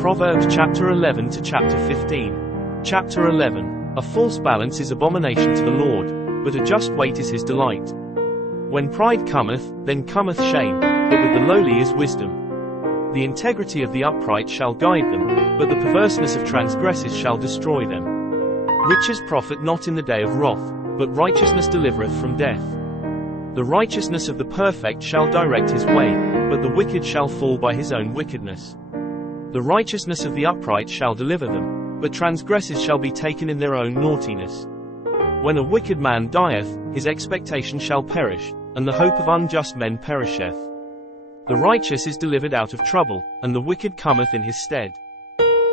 Proverbs chapter 11 to chapter 15. Chapter 11. A false balance is abomination to the Lord, but a just weight is his delight. When pride cometh, then cometh shame, but with the lowly is wisdom. The integrity of the upright shall guide them, but the perverseness of transgressors shall destroy them. Riches profit not in the day of wrath, but righteousness delivereth from death. The righteousness of the perfect shall direct his way, but the wicked shall fall by his own wickedness. The righteousness of the upright shall deliver them, but transgressors shall be taken in their own naughtiness. When a wicked man dieth, his expectation shall perish, and the hope of unjust men perisheth. The righteous is delivered out of trouble, and the wicked cometh in his stead.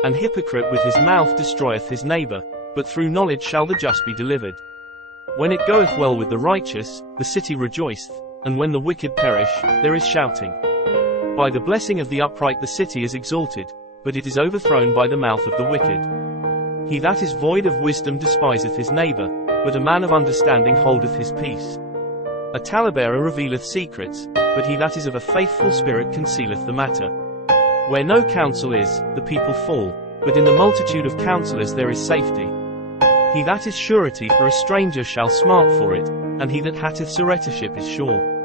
An hypocrite with his mouth destroyeth his neighbor, but through knowledge shall the just be delivered. When it goeth well with the righteous, the city rejoiceth, and when the wicked perish, there is shouting. By the blessing of the upright the city is exalted, but it is overthrown by the mouth of the wicked. He that is void of wisdom despiseth his neighbor, but a man of understanding holdeth his peace. A talebearer revealeth secrets, but he that is of a faithful spirit concealeth the matter. Where no counsel is, the people fall, but in the multitude of counselors there is safety. He that is surety for a stranger shall smart for it, and he that hath suretyship is sure.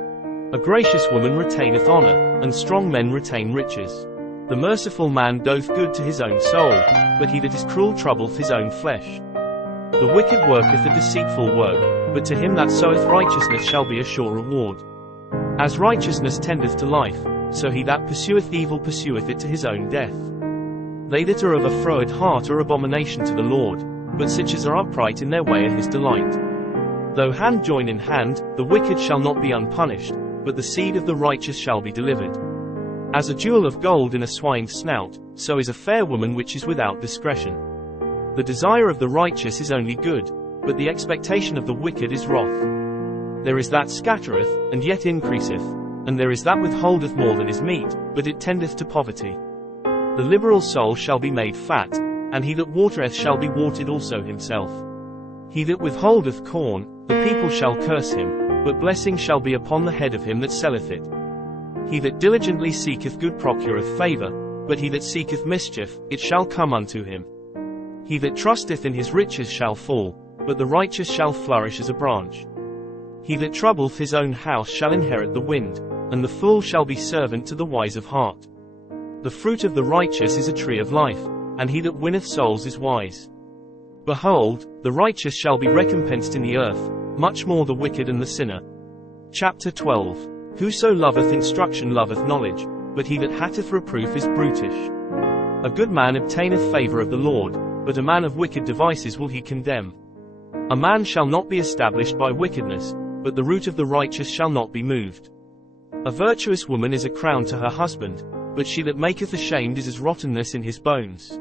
A gracious woman retaineth honor, and strong men retain riches. The merciful man doth good to his own soul, but he that is cruel troubleth his own flesh. The wicked worketh a deceitful work, but to him that soweth righteousness shall be a sure reward. As righteousness tendeth to life, so he that pursueth evil pursueth it to his own death. They that are of a froward heart are abomination to the Lord, but such as are upright in their way are his delight. Though hand join in hand, the wicked shall not be unpunished, but the seed of the righteous shall be delivered. As a jewel of gold in a swine's snout, so is a fair woman which is without discretion. The desire of the righteous is only good, but the expectation of the wicked is wrath. There is that scattereth, and yet increaseth, and there is that withholdeth more than is meet, but it tendeth to poverty. The liberal soul shall be made fat, and he that watereth shall be watered also himself. He that withholdeth corn, the people shall curse him, but blessing shall be upon the head of him that selleth it. He that diligently seeketh good procureth favor, but he that seeketh mischief, it shall come unto him. He that trusteth in his riches shall fall, but the righteous shall flourish as a branch. He that troubleth his own house shall inherit the wind, and the fool shall be servant to the wise of heart. The fruit of the righteous is a tree of life, and he that winneth souls is wise. Behold, the righteous shall be recompensed in the earth, much more the wicked and the sinner. Chapter 12. Whoso loveth instruction loveth knowledge, but he that hateth reproof is brutish. A good man obtaineth favor of the Lord, but a man of wicked devices will he condemn. A man shall not be established by wickedness, but the root of the righteous shall not be moved. A virtuous woman is a crown to her husband, but she that maketh ashamed is as rottenness in his bones.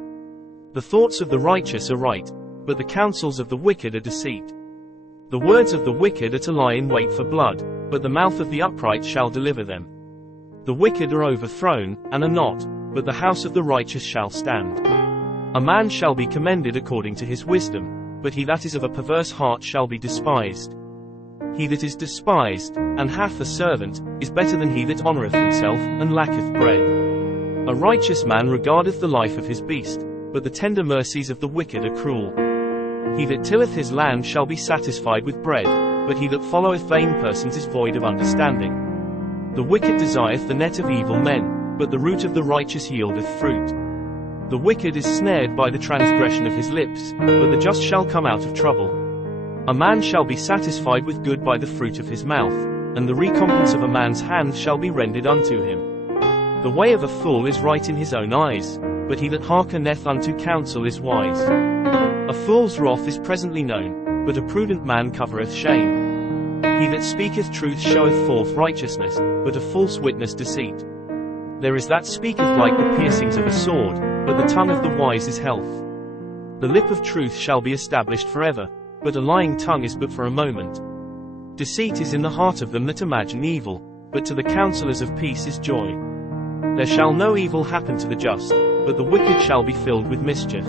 The thoughts of the righteous are right, but the counsels of the wicked are deceit. The words of the wicked are to lie in wait for blood, but the mouth of the upright shall deliver them. The wicked are overthrown, and are not, but the house of the righteous shall stand. A man shall be commended according to his wisdom, but he that is of a perverse heart shall be despised. He that is despised, and hath a servant, is better than he that honoureth himself, and lacketh bread. A righteous man regardeth the life of his beast, but the tender mercies of the wicked are cruel. He that tilleth his land shall be satisfied with bread, but he that followeth vain persons is void of understanding. The wicked desireth the net of evil men, but the root of the righteous yieldeth fruit. The wicked is snared by the transgression of his lips, but the just shall come out of trouble. A man shall be satisfied with good by the fruit of his mouth, and the recompense of a man's hand shall be rendered unto him. The way of a fool is right in his own eyes, but he that hearkeneth unto counsel is wise. A fool's wrath is presently known, but a prudent man covereth shame. He that speaketh truth showeth forth righteousness, but a false witness deceit. There is that speaketh like the piercings of a sword, but the tongue of the wise is health. The lip of truth shall be established forever, but a lying tongue is but for a moment. Deceit is in the heart of them that imagine evil, but to the counselors of peace is joy. There shall no evil happen to the just, but the wicked shall be filled with mischief.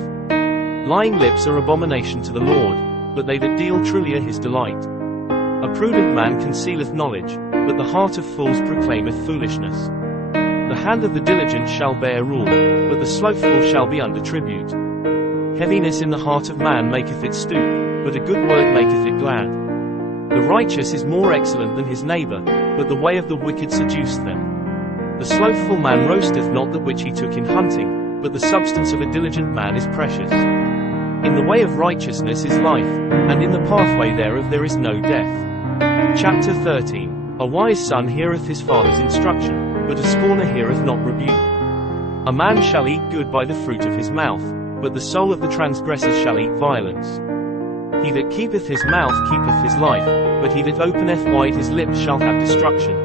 Lying lips are abomination to the Lord, but they that deal truly are his delight. A prudent man concealeth knowledge, but the heart of fools proclaimeth foolishness. The hand of the diligent shall bear rule, but the slothful shall be under tribute. Heaviness in the heart of man maketh it stoop, but a good word maketh it glad. The righteous is more excellent than his neighbor, but the way of the wicked seduceth them. The slothful man roasteth not that which he took in hunting, but the substance of a diligent man is precious. In the way of righteousness is life, and in the pathway thereof there is no death. Chapter 13. A wise son heareth his father's instruction, but a scorner heareth not rebuke. A man shall eat good by the fruit of his mouth, but the soul of the transgressor shall eat violence. He that keepeth his mouth keepeth his life, but he that openeth wide his lips shall have destruction.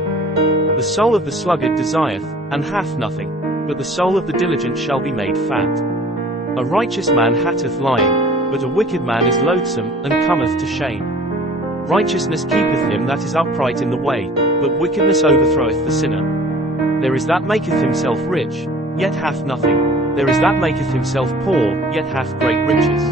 The soul of the sluggard desireth, and hath nothing, but the soul of the diligent shall be made fat. A righteous man hateth lying, but a wicked man is loathsome, and cometh to shame. Righteousness keepeth him that is upright in the way, but wickedness overthroweth the sinner. There is that maketh himself rich, yet hath nothing. There is that maketh himself poor, yet hath great riches.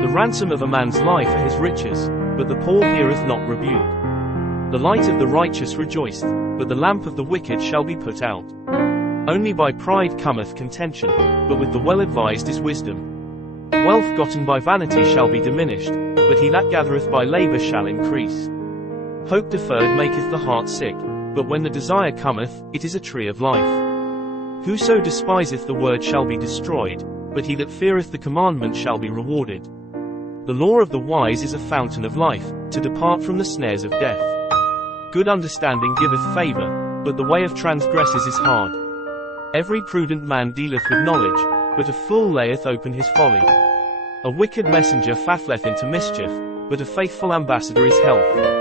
The ransom of a man's life are his riches, but the poor heareth not rebuke. The light of the righteous rejoiceth, but the lamp of the wicked shall be put out. Only by pride cometh contention, but with the well-advised is wisdom. Wealth gotten by vanity shall be diminished, but he that gathereth by labor shall increase. Hope deferred maketh the heart sick, but when the desire cometh, it is a tree of life. Whoso despiseth the word shall be destroyed, but he that feareth the commandment shall be rewarded. The law of the wise is a fountain of life, to depart from the snares of death. Good understanding giveth favor, but the way of transgressors is hard. Every prudent man dealeth with knowledge, but a fool layeth open his folly. A wicked messenger faffleth into mischief, but a faithful ambassador is health.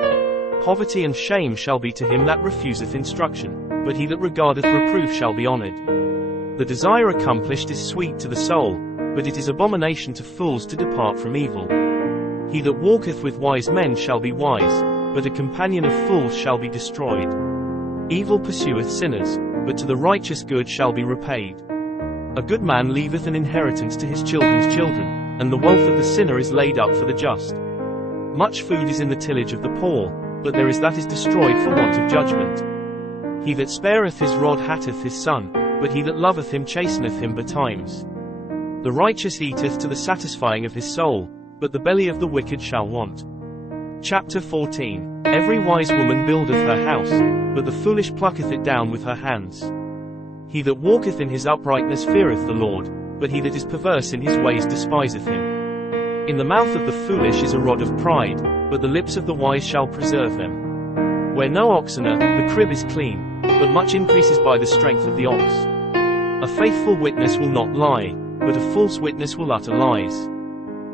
Poverty and shame shall be to him that refuseth instruction, but he that regardeth reproof shall be honored. The desire accomplished is sweet to the soul, but it is abomination to fools to depart from evil. He that walketh with wise men shall be wise, but a companion of fools shall be destroyed. Evil pursueth sinners, but to the righteous good shall be repaid. A good man leaveth an inheritance to his children's children, and the wealth of the sinner is laid up for the just. Much food is in the tillage of the poor, but there is that is destroyed for want of judgment. He that spareth his rod hateth his son, but he that loveth him chasteneth him betimes. The righteous eateth to the satisfying of his soul, but the belly of the wicked shall want. Chapter 14. Every wise woman buildeth her house, but the foolish plucketh it down with her hands. He that walketh in his uprightness feareth the Lord, but he that is perverse in his ways despiseth him. In the mouth of the foolish is a rod of pride, but the lips of the wise shall preserve them. Where no oxen are, the crib is clean, but much increases by the strength of the ox. A faithful witness will not lie, but a false witness will utter lies.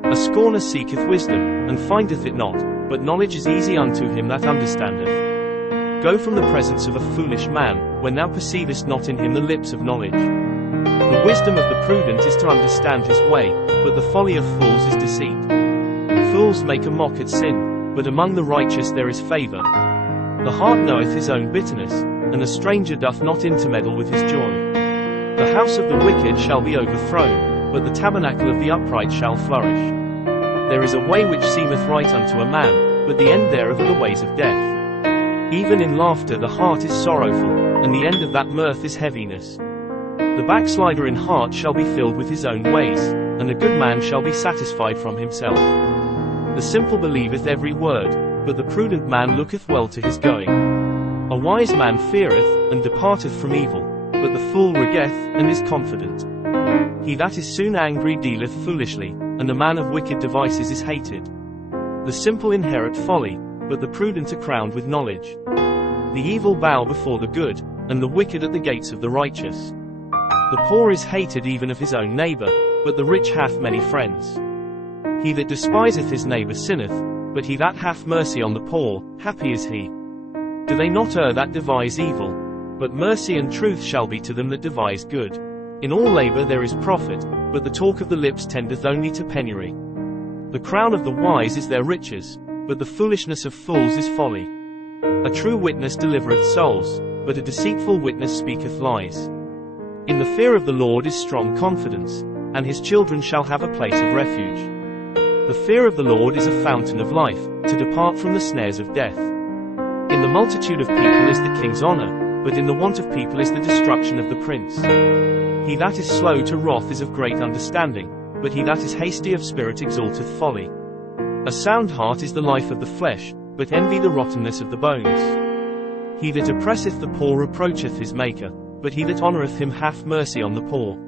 A scorner seeketh wisdom, and findeth it not, but knowledge is easy unto him that understandeth. Go from the presence of a foolish man, when thou perceivest not in him the lips of knowledge. The wisdom of the prudent is to understand his way, but the folly of fools is deceit. Fools make a mock at sin, but among the righteous there is favor. The heart knoweth his own bitterness, and a stranger doth not intermeddle with his joy. The house of the wicked shall be overthrown, but the tabernacle of the upright shall flourish. There is a way which seemeth right unto a man, but the end thereof are the ways of death. Even in laughter the heart is sorrowful, and the end of that mirth is heaviness. The backslider in heart shall be filled with his own ways, and a good man shall be satisfied from himself. The simple believeth every word, but the prudent man looketh well to his going. A wise man feareth, and departeth from evil, but the fool regeth, and is confident. He that is soon angry dealeth foolishly, and a man of wicked devices is hated. The simple inherit folly, but the prudent are crowned with knowledge. The evil bow before the good, and the wicked at the gates of the righteous. The poor is hated even of his own neighbor, but the rich hath many friends. He that despiseth his neighbor sinneth, but he that hath mercy on the poor, happy is he. Do they not err that devise evil? But mercy and truth shall be to them that devise good. In all labor there is profit, but the talk of the lips tendeth only to penury. The crown of the wise is their riches, but the foolishness of fools is folly. A true witness delivereth souls, but a deceitful witness speaketh lies. In the fear of the Lord is strong confidence, and his children shall have a place of refuge. The fear of the Lord is a fountain of life, to depart from the snares of death. In the multitude of people is the king's honor, but in the want of people is the destruction of the prince. He that is slow to wrath is of great understanding, but he that is hasty of spirit exalteth folly. A sound heart is the life of the flesh, but envy the rottenness of the bones. He that oppresseth the poor reproacheth his Maker, but he that honoureth him hath mercy on the poor.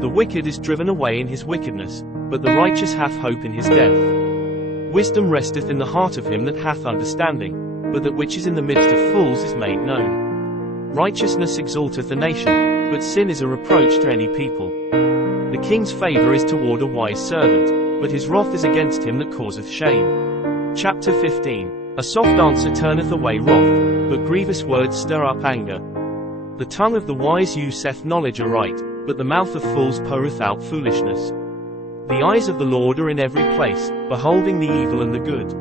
The wicked is driven away in his wickedness, but the righteous hath hope in his death. Wisdom resteth in the heart of him that hath understanding, but that which is in the midst of fools is made known. Righteousness exalteth a nation, but sin is a reproach to any people. The king's favour is toward a wise servant, but his wrath is against him that causeth shame. Chapter 15. A soft answer turneth away wrath, but grievous words stir up anger. The tongue of the wise useth knowledge aright, but the mouth of fools poureth out foolishness. The eyes of the Lord are in every place, beholding the evil and the good.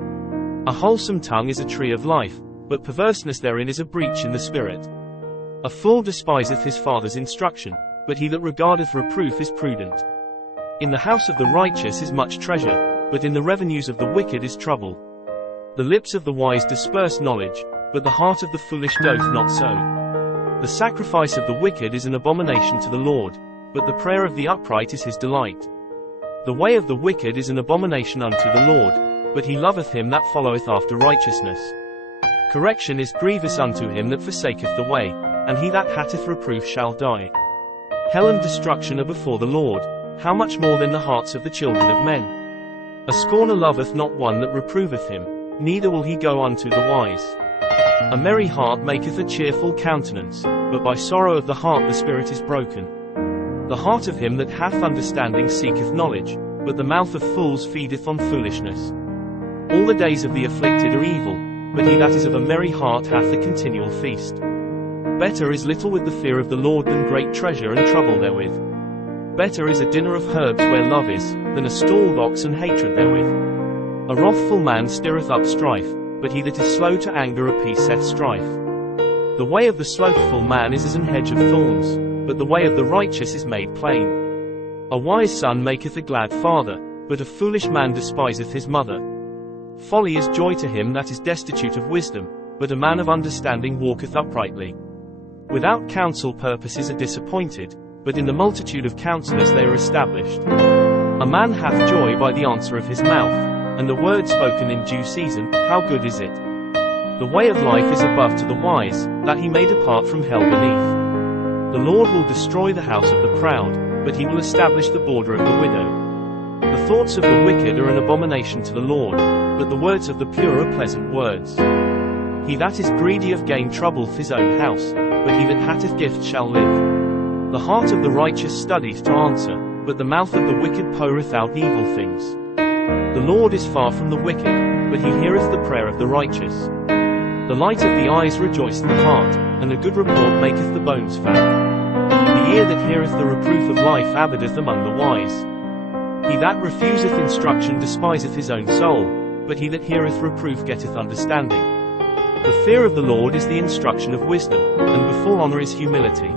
A wholesome tongue is a tree of life, but perverseness therein is a breach in the spirit. A fool despiseth his father's instruction, but he that regardeth reproof is prudent. In the house of the righteous is much treasure, but in the revenues of the wicked is trouble. The lips of the wise disperse knowledge, but the heart of the foolish doth not so. The sacrifice of the wicked is an abomination to the Lord, but the prayer of the upright is his delight. The way of the wicked is an abomination unto the Lord, but he loveth him that followeth after righteousness. Correction is grievous unto him that forsaketh the way, and he that hateth reproof shall die. Hell and destruction are before the Lord, how much more than the hearts of the children of men? A scorner loveth not one that reproveth him, neither will he go unto the wise. A merry heart maketh a cheerful countenance, but by sorrow of the heart the spirit is broken. The heart of him that hath understanding seeketh knowledge, but the mouth of fools feedeth on foolishness. All the days of the afflicted are evil, but he that is of a merry heart hath a continual feast. Better is little with the fear of the Lord than great treasure and trouble therewith. Better is a dinner of herbs where love is, than a stalled ox and hatred therewith. A wrathful man stirreth up strife, but he that is slow to anger appeaseth strife. The way of the slothful man is as an hedge of thorns, but the way of the righteous is made plain. A wise son maketh a glad father, but a foolish man despiseth his mother. Folly is joy to him that is destitute of wisdom, but a man of understanding walketh uprightly. Without counsel purposes are disappointed, but in the multitude of counselors they are established. A man hath joy by the answer of his mouth, and the word spoken in due season, how good is it? The way of life is above to the wise, that he may depart from hell beneath. The Lord will destroy the house of the proud, but he will establish the border of the widow. The thoughts of the wicked are an abomination to the Lord, but the words of the pure are pleasant words. He that is greedy of gain troubleth his own house, but he that hath gift shall live. The heart of the righteous studieth to answer, but the mouth of the wicked poureth out evil things. The Lord is far from the wicked, but he heareth the prayer of the righteous. The light of the eyes rejoiceth the heart, and a good report maketh the bones fat. The ear that heareth the reproof of life abideth among the wise. He that refuseth instruction despiseth his own soul, but he that heareth reproof getteth understanding. The fear of the Lord is the instruction of wisdom, and before honour is humility.